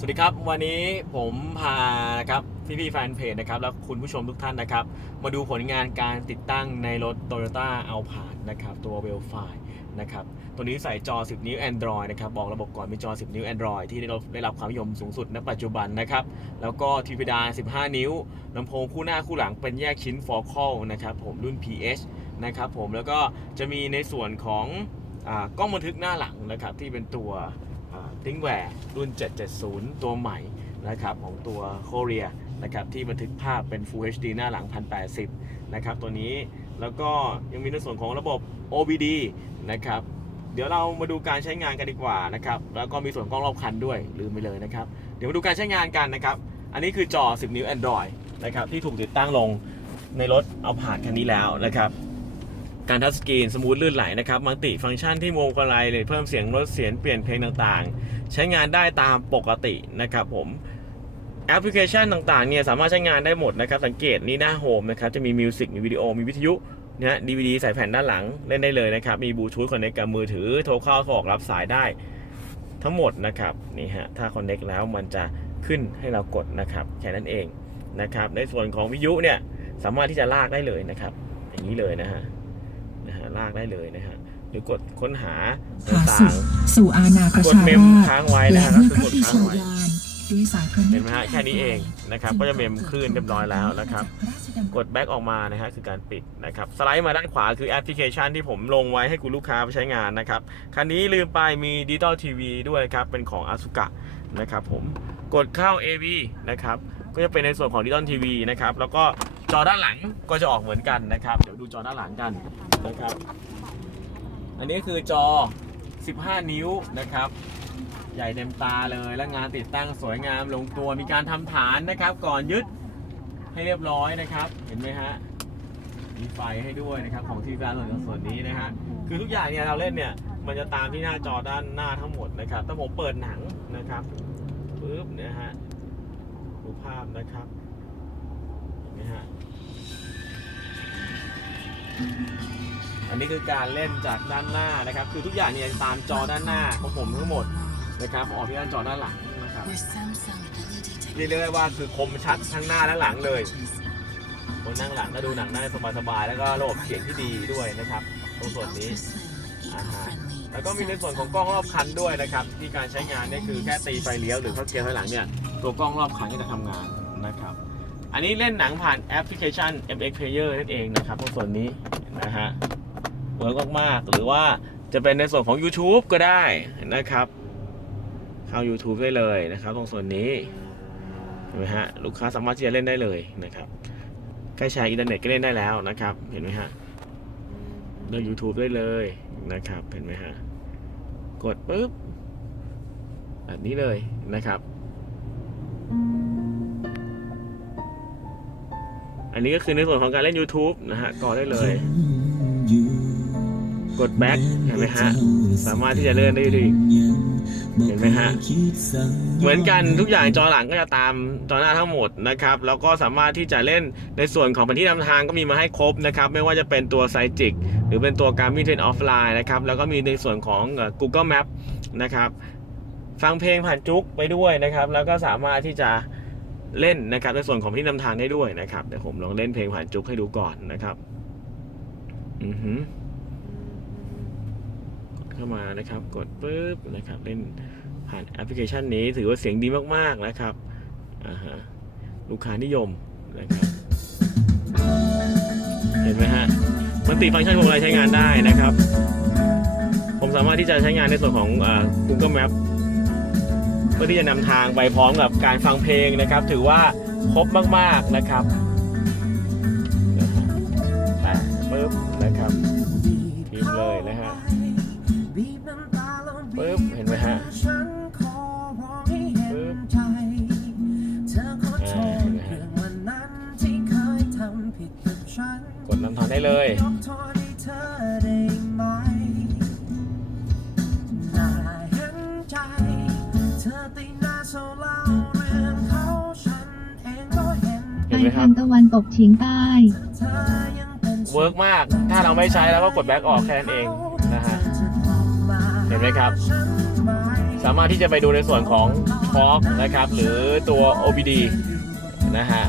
สวัสดีครับ วันนี้ผมพานะครับพี่พี่แฟนเพจนะครับแล้วคุณผู้ชมทุกท่านนะครับ มาดูผลงานการติดตั้งในรถ Toyota a l p a r นะครับตัว w e l f i นะครับตัวนี้ใส่จอ 10 นิ้ว Android นะครับบอกระบบก่อนมีจอ 10 นิ้ว Android ที่ได้รับได้รับความนิยมสูงสุดณปัจจุบันนะครับ แล้วก็ทีวีดาน15 นิ้วลำโพงคู่หน้าคู่หลังเป็นแยกชิ้น Focal นะครับผมรุ่น PH นะครับผมแล้วก็จะมีในส่วนของอกล้องบันทึกหน้าหลังนะครับที่เป็นตัว ทิงแวร์รุ่น 770 ตัวใหม่นะครับของตัว Korea นะครับที่บันทึกภาพเป็น Full HD หน้าหลัง 1080 นะครับตัวนี้แล้วก็ยังมีในส่วนของระบบ OBD นะครับเดี๋ยวเรามาดูการใช้งานกันดีกว่านะครับแล้วก็มีส่วนกล้องรอบคันด้วยลืมไปเลยนะครับเดี๋ยวมาดูการใช้งานกันนะครับอันนี้คือจอ 10 นิ้ว Android นะครับที่ถูกติดตั้งลงในรถเอาผ่านคันนี้แล้วนะครับ การทัชสกรีนสมูทลื่นไหลนะครับมัลติฟังก์ชันที่วงกลายเลยเพิ่มเสียงลดเสียงเปลี่ยนเพลงต่างๆ ใช้งานได้ตามปกตินะครับผมแอปพลิเคชันต่างๆเนี่ยสามารถใช้งานได้หมดนะครับสังเกตนี่หน้าโฮมนะครับจะมีมิวสิกมีวิดีโอมีวิทยุนะฮะดีวีดีใส่แผ่นด้านหลังเล่นได้เลยนะครับ มีบลูทูธคอนเนคกับมือถือโทรเข้าโทรออกรับสายได้ทั้งหมดนะครับนี่ฮะถ้าคอนเนคแล้วมันจะขึ้นให้เรากดนะครับแค่นั้นเองนะครับในส่วนของวิทยุเนี่ยสามารถที่จะลากได้เลยนะครับ อย่างนี้เลยนะฮะ นะฮะลากได้เลยนะฮะหรือกดค้นหาพาต่าสู่งสู่อาณาประกดชาเมมราชค้างไว้นะและฮะเมื่อแล้วพกระดอิค้าสงรไว้ยานด้วยสายพระเห็นไหมฮะแค่นี้เองนะครับ ก็จะเมมคลื่นเรียบร้อยแล้วนะครับ กดแบ็กออกมานะฮะคือการปิดนะครับ สไลด์มาด้านขวาคือแอปพลิเคชันที่ผมลงไว้ให้คุณลูกค้าไปใช้งานนะครับ คันนี้ลืมไปมีดิจิตอลทีวีด้วยครับ เป็นของ a สุกะนะครับผมกดเข้า AV นะครับ ก็จะเป็นในส่วนของดิจิตอลทีวีนะครับ แล้วก็ จอด้านหลังก็จะออกเหมือนกันนะครับ เดี๋ยวดูจอด้านหลังกันนะครับ อันนี้คือจอ 15 นิ้วนะครับ ใหญ่เต็มตาเลยและงานติดตั้งสวยงามลงตัวมีการทำฐานนะครับ ก่อนยึดให้เรียบร้อยนะครับ เห็นไหมฮะมีไฟให้ด้วยนะครับของที่ร้านส่วนส่วนนี้นะฮะคือทุกอย่างเนี่ยเราเล่นเนี่ยมันจะตามที่หน้าจอด้านหน้าทั้งหมดนะครับถ้าผมเปิดหนังนะครับปึ๊บเนี่ยฮะดูภาพนะครับ นไหมฮะ อันนี้คือการเล่นจากด้านหน้านะครับ คือทุกอย่างเนี่ยตามจอด้านหน้าของผมทั้งหมดนะครับออกที่ด้านจอด้านหลังนะครับเรียกได้ว่าคือคมชัดทั้งหน้าและหลังเลย คนนั่งหลังก็ดูหนังได้สบายๆแล้วก็ระบบเสียงที่ดีด้วยนะครับตรงส่วนนี้อ่าแล้วก็มีในส่วนของกล้องรอบคันด้วยนะครับ ที่การใช้งานนี่คือแค่ตีไฟเลี้ยวหรือเข้าเกียร์ถอยหลังเนี่ยตัวกล้องรอบคันก็จะทำงานนะครับ อันนี้เล่นหนังผ่านแอปพลิเคชัน MX Player นั่นเองนะครับตรงส่วนนี้นะฮะเวิร์กมากๆ หรือว่าจะเป็นในส่วนของ YouTube ก็ได้นะครับ เข้า YouTube ได้เลยนะครับ ตรงส่วนนี้เห็นไหมฮะลูกค้าสามารถที่จะเล่นได้เลยนะครับใกล้ใช้อินเทอร์เน็ตก็เล่นได้แล้วนะครับ เห็นไหมฮะเลือก YouTube ได้เลยนะครับ เห็นไหมฮะกดปุ๊บแบบนี้เลยนะครับ อันนี้ก็คือในส่วนของการเล่น YouTube นะฮะก่อได้เลย กด back เห็นไหมฮะ สามารถที่จะเลื่อนได้ดีเห็นไหมฮะ เหมือนกันทุกอย่างจอหลังก็จะตามจอหน้าทั้งหมดนะครับ แล้วก็สามารถที่จะเล่นในส่วนของแผนที่นำทางก็มีมาให้ครบนะครับ ไม่ว่าจะเป็นตัวไซจิกหรือเป็นตัว Garmin Trend Offline นะครับ แล้วก็มีในส่วนของเอ่อ Google Map นะครับ ฟังเพลงผ่านจุกไปด้วยนะครับ แล้วก็สามารถที่จะ เล่นนะครับในส่วนของแผนที่นำทางได้ด้วยนะครับเดี๋ยวผมลองเล่นเพลงผ่านจุกให้ดูก่อนนะครับ อือหือเข้ามานะครับ กดปุ๊บนะครับ เล่นผ่านแอปพลิเคชันนี้ถือว่าเสียงดีมากๆนะครับอ่าฮะลูกค้านิยมนะครับ เห็นไหมฮะมันติฟังก์ชันพวงมาลัยใช้งานได้นะครับ ผมสามารถที่จะใช้งานในส่วนของ Google Map พื่อที่จะนำทางไปพร้อมกับการฟังเพลงนะครับ ถือว่าครบมากๆนะครับแต่ปุ๊บนะครับพิมพ์เลยนะฮะปึ๊บเห็นไหมฮะปึ๊บเห็นไหมฮะกดนำทางได้เลย ไปไหมครัทาบงตะวันตกเฉียงใต้เวิร์กมาก ถ้าเราไม่ใช้แล้วก็กดแบ็กออกแค่นั้นเองนะฮะ เห็นไหมครับ สามารถที่จะไปดูในส่วนของฟอกนะครับ หรือตัว OBD นะฮะ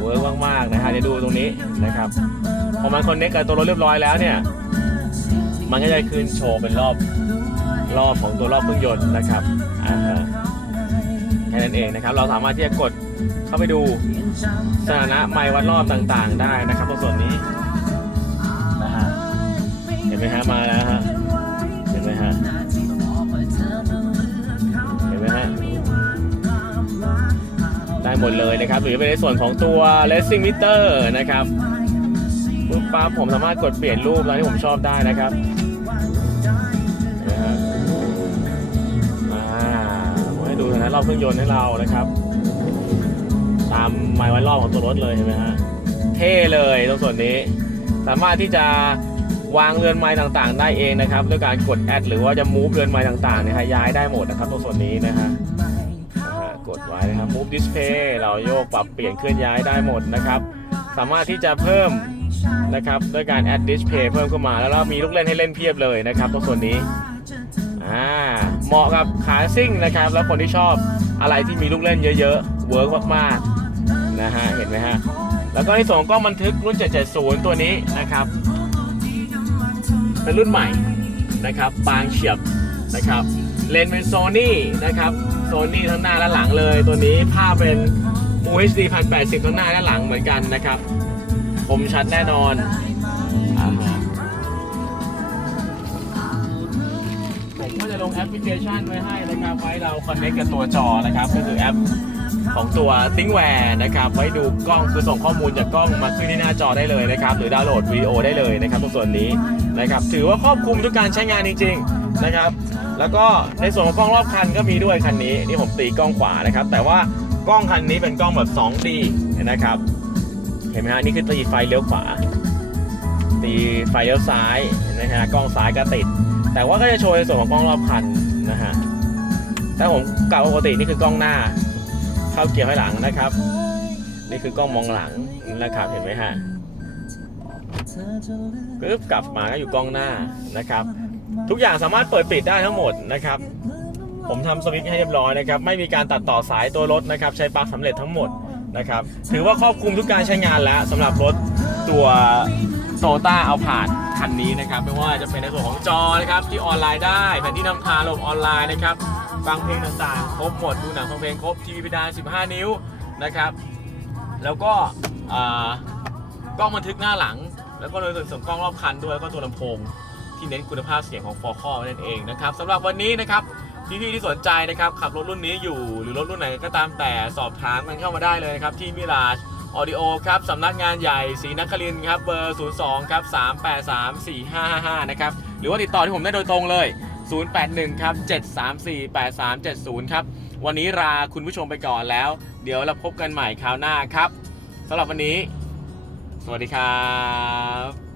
เวิร์กมากๆนะฮะเดี๋ยวดูตรงนี้นะครับ พอมันคอนเนคกับตัวรถเรียบร้อยแล้วเนี่ย มันก็จะขึ้นโชว์เป็นรอบรอบของตัวรอบเครื่องยนต์นะครับอ่าฮะแค่ นั้นเองนะครับ เราสามารถที่จะกดเข้าไปดูสถานะไมล์วัดรอบต่างๆ ได้นะครับตรงส่วนนี้นะฮะเห็นไหมฮะมาแล้วฮะเห็นไหมฮะเห็นไหมฮะได้หมดเลยนะครับหรือเป็นในส่วนของตัว racing meter นะครับปุ๊บปั๊บผมสามารถกดเปลี่ยนรูปตามที่ผมชอบได้นะครับ รอบเครื่องยนต์ให้เรานะครับ ตามไมล์วัดรอบของตัวรถเลยเห็นไหมฮะเท่เลยตรงส่วนนี้ สามารถที่จะวางเรือนไม้ต่างๆ ได้เองนะครับด้วยการกดแอดหรือว่าจะมูฟเรือนไม้ต่างๆเนี่ยฮะย้ายได้หมดนะครับตรงส่วนนี้นะฮะกดไว้นะครับ move display เราโยกปรับเปลี่ยนเคลื่อนย้ายได้หมดนะครับ สามารถที่จะเพิ่มนะครับด้วยการ add display เพิ่มเข้ามาแล้วเรามีลูกเล่นให้เล่นเพียบเลยนะครับตรงส่วนนี้อ่า เหมาะกับขาซิ่งนะครับ แล้วคนที่ชอบอะไรที่มีลูกเล่นเยอะๆเวิร์กมากๆนะฮะเห็นไหมฮะแล้วก็ในส่วนของกล้องบันทึกรุ่น 770 ตัวนี้นะครับ เป็นรุ่นใหม่นะครับบางเฉียบนะครับเลนส์เป็นโซนี่นะครับโซนี่ทั้งหน้าและหลังเลย ตัวนี้ภาพเป็น Full HD 1080 ทั้งหน้าและหลังเหมือนกันนะครับคมชัดแน่นอน ก็จะลงแอปพลิเคชันไว้ให้นะครับ ไว้เราคอนเนคกับตัวจอนะครับ ก็คือแอปของตัว t h i n k w a r e นะครับ ไว้ดูกล้องคือส่งข้อมูลจากกล้องมาขึ้นที่หน้าจอได้เลยนะครับ หรือดาวน์โหลดวิดีโอได้เลยนะครับตรงส่วนนี้นะครับ ถือว่าครอบคลุมทุกการใช้งานจริงๆนะครับ แล้วก็ในส่วนของกล้องรอบคันก็มีด้วยคันนี้นี่ผมตีกล้องขวานะครับ แต่ว่ากล้องคันนี้เป็นกล้องแบบ 2D นะครับ เห็นไหมฮะนี่คือตีไฟเลี้ยวขวา ตีไฟเลี้ยวซ้ายนะฮะกล้องซ้ายก็ติด แต่ว่าก็จะโชว์ในส่วนของกล้องรอบคันนะฮะแต่ผมกะปกตินี่คือกล้องหน้า เข้าเกียร์ให้หลังนะครับ นี่คือกล้องมองหลังนะครับเห็นไหมฮะปึ๊บกลับมาก็อยู่กล้องหน้านะครับ ทุกอย่างสามารถเปิดปิดได้ทั้งหมดนะครับ ผมทำสวิตช์ให้เรียบร้อยนะครับ ไม่มีการตัดต่อสายตัวรถนะครับ ใช้ปลั๊กสำเร็จทั้งหมดนะครับ ถือว่าครอบคลุมทุกการใช้งานแล้วสำหรับรถตัว โตต้าเอาผ่านคันนี้นะครับไม่ว่าจะเป็นในส่วนของจอนะครับที่ออนไลน์ได้แผนที่นำทางระบบออนไลน์นะครับฟังเพลงต่างๆ ครบหมดดูหนังฟังเพลงครบทีวีเพดาน15 นิ้วนะครับ แล้วก็กล้องบันทึกหน้าหลัง แล้วก็ในส่วนของกล้องรอบคันด้วยแล้วก็ตัวลำโพงที่เน้นคุณภาพเสียงของฟอร์คอนั่นเองนะครับสำหรับวันนี้นะครับพี่ๆที่สนใจนะครับขับรถรุ่นนี้อยู่ หรือรถรุ่นไหนก็ตามแต่สอบถามกันเข้ามาได้เลยนะครับที่มิราช ออดิโอครับสำนักงานใหญ่ศรีนครินทร์ครับเบอร์ 02ครับ383 4555 นะครับ หรือว่าติดต่อที่ผมได้โดยตรงเลย 081ครับ734 8370 ครับ วันนี้ลาคุณผู้ชมไปก่อนแล้ว เดี๋ยวเราพบกันใหม่คราวหน้าครับสำหรับวันนี้ สวัสดีครับ